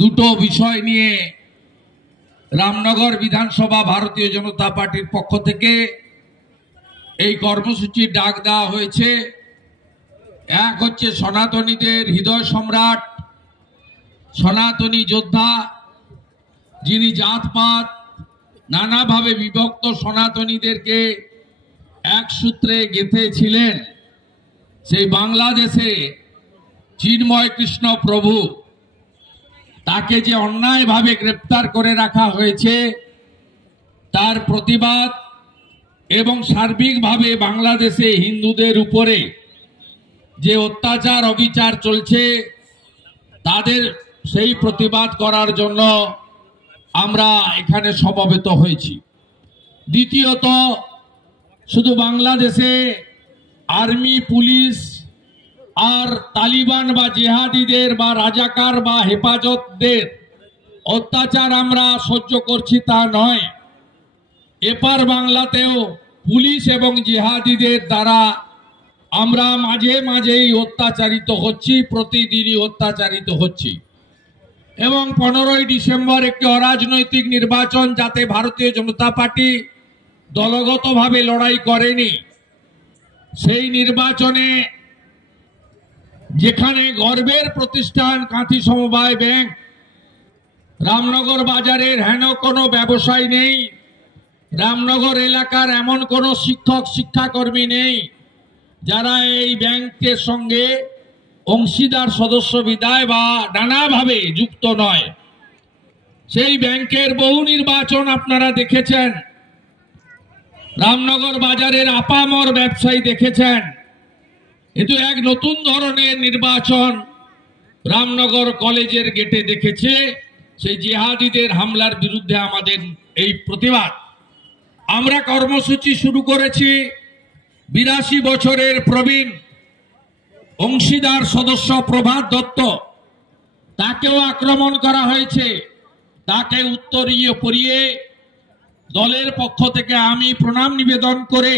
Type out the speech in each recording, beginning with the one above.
দুটো বিষয় নিয়ে রামনগর বিধানসভা ভারতীয় জনতা পার্টির পক্ষ থেকে এই কর্মসূচির ডাক দেওয়া হয়েছে। এক হচ্ছে সনাতনীদের হৃদয় সম্রাট, সনাতনী যোদ্ধা, যিনি জাতপাত নানাভাবে বিভক্ত সনাতনীদেরকে এক সূত্রে গেঁথেছিলেন, সেই বাংলাদেশে চিন্ময় কৃষ্ণ প্রভু, তাকে যে অন্যায়ভাবে গ্রেপ্তার করে রাখা হয়েছে তার প্রতিবাদ এবং সার্বিকভাবে বাংলাদেশে হিন্দুদের উপরে যে অত্যাচার অবিচার চলছে তাদের সেই প্রতিবাদ করার জন্য আমরা এখানে সমবেত হয়েছি। দ্বিতীয়ত, শুধু বাংলাদেশে আর্মি, পুলিশ আর তালিবান বা জেহাদিদের বা রাজাকার বা হেফাজতদের অত্যাচার আমরা সহ্য করছি তা নয়, এপার বাংলাতেও পুলিশ এবং জেহাদিদের দ্বারা আমরা মাঝে মাঝেই অত্যাচারিত হচ্ছি, প্রতিদিনই অত্যাচারিত হচ্ছি। এবং 15ই ডিসেম্বর একটি অরাজনৈতিক নির্বাচন, যাতে ভারতীয় জনতা পার্টি দলগতভাবে লড়াই করেনি, সেই নির্বাচনে যেখানে গর্বের প্রতিষ্ঠান কাঁথি সমবায় ব্যাংক, রামনগর বাজারের হেন কোনো ব্যবসায়ী নেই, রামনগর এলাকার এমন কোনো শিক্ষক শিক্ষাকর্মী নেই যারা এই ব্যাংকের সঙ্গে অংশীদার সদস্য বিদায় বা নানাভাবে যুক্ত নয়। সেই ব্যাংকের বহু নির্বাচন আপনারা দেখেছেন, রামনগর বাজারের আপামর ব্যবসায়ী দেখেছেন, কিন্তু এক নতুন ধরনের নির্বাচন রামনগর কলেজের গেটে দেখেছে। সেই জিহাদিদের হামলার বিরুদ্ধে আমাদের এই প্রতিবাদ। আমরা কর্মসূচি শুরু করেছি। 82 বছরের প্রবীণ অংশীদার সদস্য প্রভাত দত্ত, তাকেও আক্রমণ করা হয়েছে। তাকে উত্তরীয় পরিয়ে দলের পক্ষ থেকে আমি প্রণাম নিবেদন করে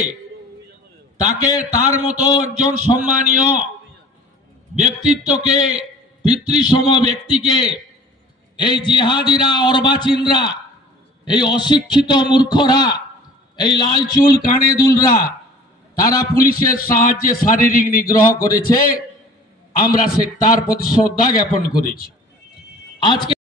তাকে, তার মতো একজন সম্মানীয় ব্যক্তিত্বকে, পিতৃসম ব্যক্তিকে এই জিহাদিরা, অর্বাচীনরা, এই অশিক্ষিত মূর্খরা, এই লালচুল কানে দুলরা, তারা পুলিশের সাহায্যে শারীরিক নিগ্রহ করেছে। আমরা তার প্রতি শ্রদ্ধা জ্ঞাপন করেছি। আজকে